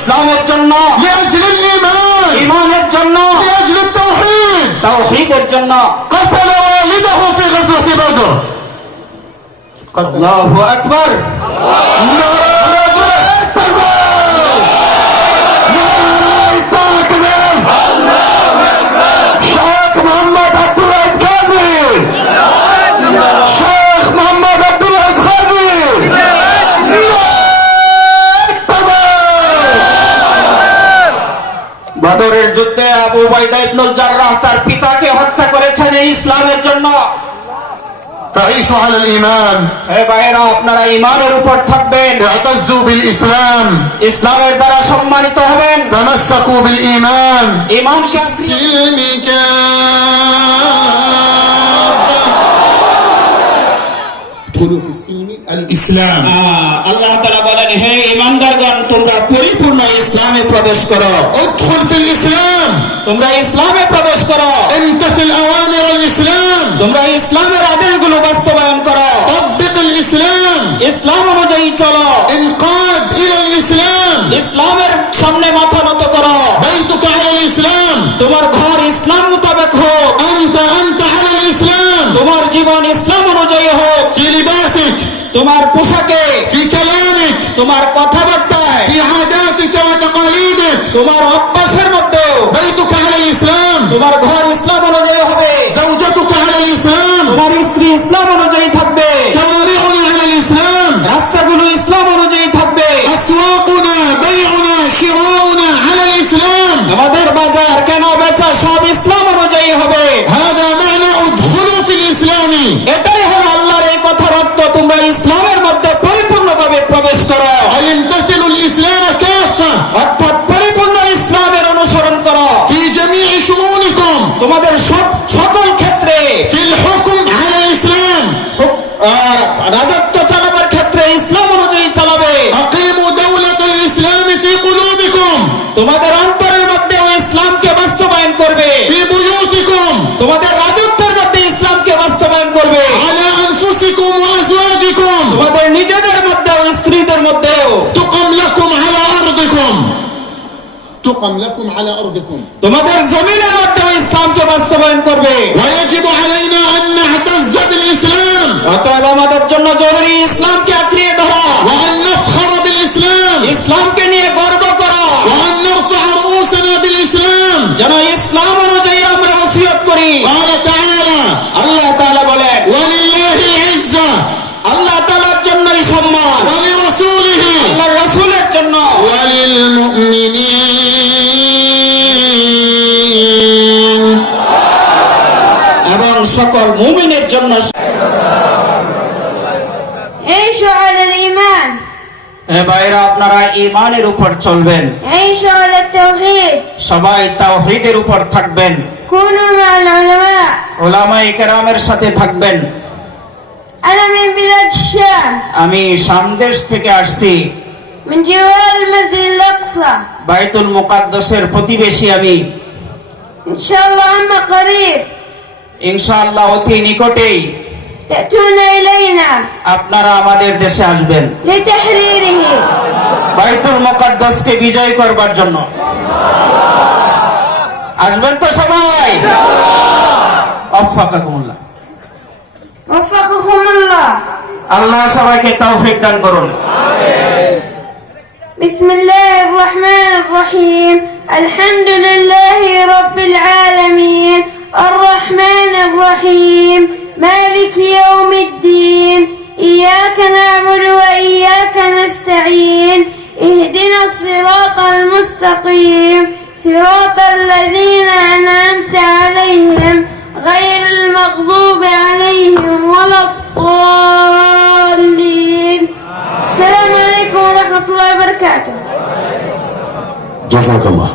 ইসলামের জন্য, لأجل الإيمان، ঈমানের জন্য, لأجل التوحيد তাওহীদের জন্য قتل والده في غزوة بدر. আল্লাহু আকবার। বদরের যুদ্ধে আবু উবাইদা ইবনুল জাররাহ তার পিতাকে হত্যা করেছেন এই ইসলামের জন্য। فعيشوا على الإيمان، হে ভাইরা, আপনারা ঈমানের উপর থাকবেন, اعتزوا بالإسلام، ইসলামের দ্বারা সম্মানিত হবেন, تمسكوا بالإيمان. ঈমানকে السلم ادخلوا في السلم الإسلام. আল্লাহ তাআলা বলেন, হে ঈমানদারগণ, তোমরা পরিপূর্ণ ইসলামে প্রবেশ করো। ادخل في الإسلام، তোমরা ইসলামে প্রবেশ করো, امتثل أوامر الإسلام، তোমরা ইসলামের আদেশগুলো বাস্তবায়ন করো, طبق الإسلام، ইসলাম অনুযায়ী চলো, انقاد إلى الإسلام، ইসলামের সামনে মাথা নত করো, بيتك على الإسلام، তোমার ঘর ইসলাম মোতাবেক হোক, أنت على الإسلام، তোমার জীবন ইসলাম অনুযায়ী হোক, في لباسك، তোমার পোশাকে, في كلامك، তোমার কথাবার্তায়, في عاداتك وتقاليدك. তোমার অভ্যাসের মধ্যেও بيتك على الإسلام، তোমার ঘর ইসলাম অনুযায়ী হবে, زوجتك على الإسلام، তোমার স্ত্রী ইসলাম অনুযায়ী থাকবে, شوارعنا على الإسلام، রাস্তাগুলো ইসলাম অনুযায়ী থাকবে, أسواقنا بيعنا شراؤنا على الإسلام. আমাদের বাজার কেনা বেচা সব ইসলাম অনুযায়ী হবে। هذا معنى ادخلوا في الإسلام. এটাই হলো আল্লাহর এই কথার অর্থ, তোমরা ইসলামের মধ্যে পরিপূর্ণভাবে প্রবেশ করো, أي امتثلوا الإسلام كافة অর্থাৎ পরিপূর্ণ ইসলামের অনুসরণ করো في جميع شؤونكم، তোমাদের সকল ক্ষেত্রে। في الحكم على الإسلام. রাজত্ব চালাবার ক্ষেত্রে ইসলাম অনুযায়ী চালাবে, أقيموا دولة الإسلام في قلوبكم، তোমাদের অন্তরের মধ্যেও ইসলামকে বাস্তবায়ন করবে, في بيوتكم، তোমাদের রাজত্বের মধ্যে ইসলামকে বাস্তবায়ন করবে, على أنفسكم وأزواجكم، তোমাদের নিজেদের মধ্যেও স্ত্রীদের মধ্যেও, تقم لكم على أرضكم، تقم لكم على أرضكم. তোমাদের জমিনের মধ্যেও ইসলামকে বাস্তবায়ন করবে। ويجب علينا أن نعتز بالإسلام، অতএব আমাদের জন্য জরুরি ইসলামকে আঁকড়িয়ে ধরা, وأن نفخر بالإسلام، ইসলামকে নিয়ে গর্ব করা, وأن نرفع رؤوسنا بالإسلام. যেন ইসলাম অনুযায়ী আমরা ওসিয়ত করি। قال تعالى: আল্লাহ তাআলা বলেন, ولله العزة আল্লাহ তাআলার জন্যই সম্মান, ولرسوله আল্লাহর রাসূলের জন্য, وللمؤمنين এবং সকল মুমিনের জন্য। عيشوا على الإيمان، হে ভাইরা, আপনারা ঈমানের উপর চলবেন, عيشوا على التوحيد، সবাই তাওহীদের উপর থাকবেন, كونوا مع العلماء. উলামায়ে কেরামের সাথে থাকবেন। أنا من بلاد الشام، আমি শাম দেশ থেকে আসছি, من جوار المسجد الأقصى. বাইতুল মুকাদ্দাসের প্রতিবেশী আমি। إن شاء الله عما قريب ইনশাআল্লাহ অতি নিকটেই تأتون إلينا আপনারা আমাদের দেশে আসবেন, لتحريره. বাইতুল মুকাদ্দাসকে বিজয় করবার জন্য আসবেন তো সবাই? আফাকাকুমুল্লাহ। وفقكم الله. আল্লাহ সবাইকে তৌফিক দান করুন। بسم الله الرحمن الرحيم. الحمد لله رب العالمين الرحمن الرحيم مالك يوم الدين. إياك نعبد وإياك نستعين. اهدنا الصراط المستقيم صراط الذين أنعمت عليهم غير المغضوب عليهم ولا الضالين. السلام عليكم ورحمة الله وبركاته. جزاك الله.